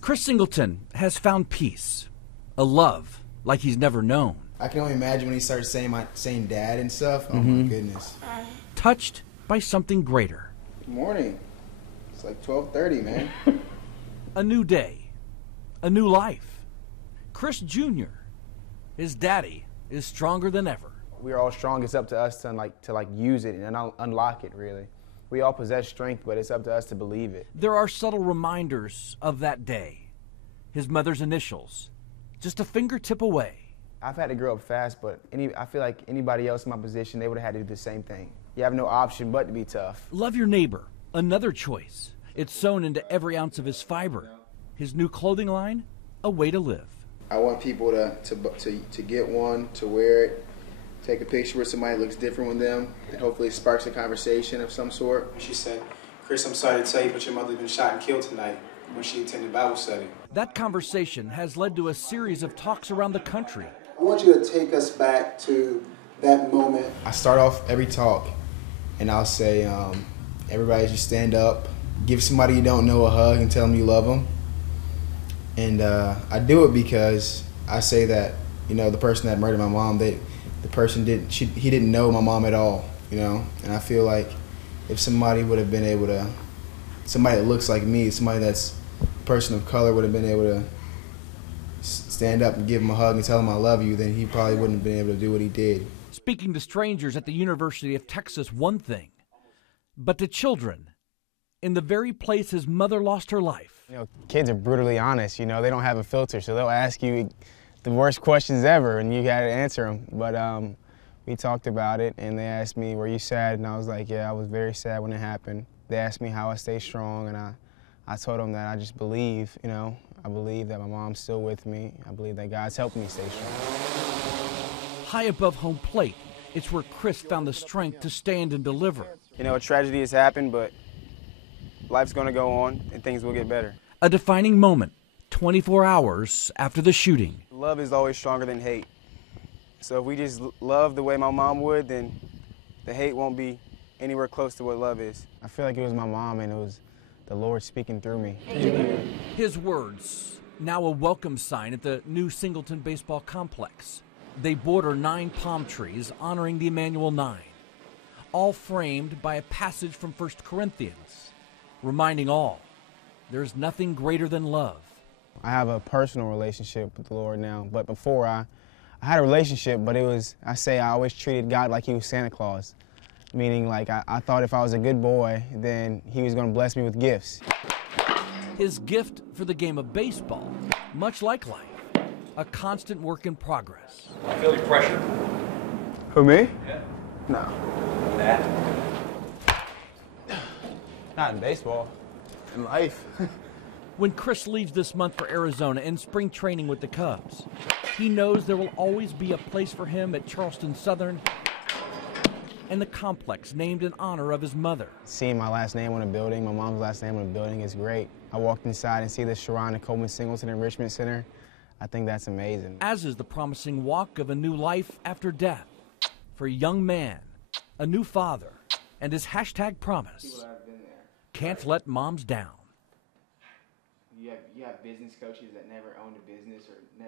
Chris Singleton has found peace, a love like he's never known. I can only imagine when he started saying dad and stuff. Oh my goodness. Touched by something greater. Good morning. It's like 12:30, man. A new day, a new life. Chris Jr., his daddy, is stronger than ever. We're all strong. It's up to us to use it and unlock it, really. We all possess strength, but it's up to us to believe it. There are subtle reminders of that day. His mother's initials, just a fingertip away. I've had to grow up fast, but I feel like anybody else in my position, they would have had to do the same thing. You have no option but to be tough. Love your neighbor, another choice. It's sewn into every ounce of his fiber. His new clothing line, a way to live. I want people to get one, to wear it, take a picture with somebody that looks different with them, and hopefully it sparks a conversation of some sort. She said, "Chris, I'm sorry to tell you, but your mother's been shot and killed tonight," when she attended Bible study. That conversation has led to a series of talks around the country. I want you to take us back to that moment. I start off every talk, and I'll say, everybody just stand up, give somebody you don't know a hug and tell them you love them. And I do it because I say that, the person that murdered my mom, he didn't know my mom at all, And I feel like if somebody would have been able to, somebody that looks like me, somebody that's a person of color would have been able to stand up and give him a hug and tell him I love you, then he probably wouldn't have been able to do what he did. Speaking to strangers at the University of Texas, one thing, but to children in the very place his mother lost her life. Kids are brutally honest, they don't have a filter, so they'll ask you the worst questions ever, and you got to answer them. But we talked about it, and they asked me, "Were you sad?" And I was like, "Yeah, I was very sad when it happened." They asked me how I stay strong, and I told them that I just believe, I believe that my mom's still with me. I believe that God's helping me stay strong. High above home plate, it's where Chris found the strength to stand and deliver. A tragedy has happened, but life's going to go on, and things will get better. A defining moment, 24 hours after the shooting. Love is always stronger than hate. So if we just love the way my mom would, then the hate won't be anywhere close to what love is. I feel like it was my mom, and it was the Lord speaking through me. His words, now a welcome sign at the new Singleton baseball complex. They border 9 palm trees honoring the Emanuel 9, all framed by a passage from 1 Corinthians, reminding all, there's nothing greater than love. I have a personal relationship with the Lord now, but before I had a relationship, but I always treated God like he was Santa Claus. Meaning, I thought if I was a good boy, then he was going to bless me with gifts. His gift for the game of baseball, much like life, a constant work in progress. I feel the pressure. Who, me? Yeah. No. That. Not in baseball. In life. When Chris leaves this month for Arizona in spring training with the Cubs, he knows there will always be a place for him at Charleston Southern and the complex named in honor of his mother. Seeing my last name on a building, my mom's last name on a building is great. I walked inside and see the Sharon and Coleman Singleton Enrichment Center. I think that's amazing. As is the promising walk of a new life after death for a young man, a new father, and his hashtag promise, can't let moms down. You have business coaches that never owned a business or never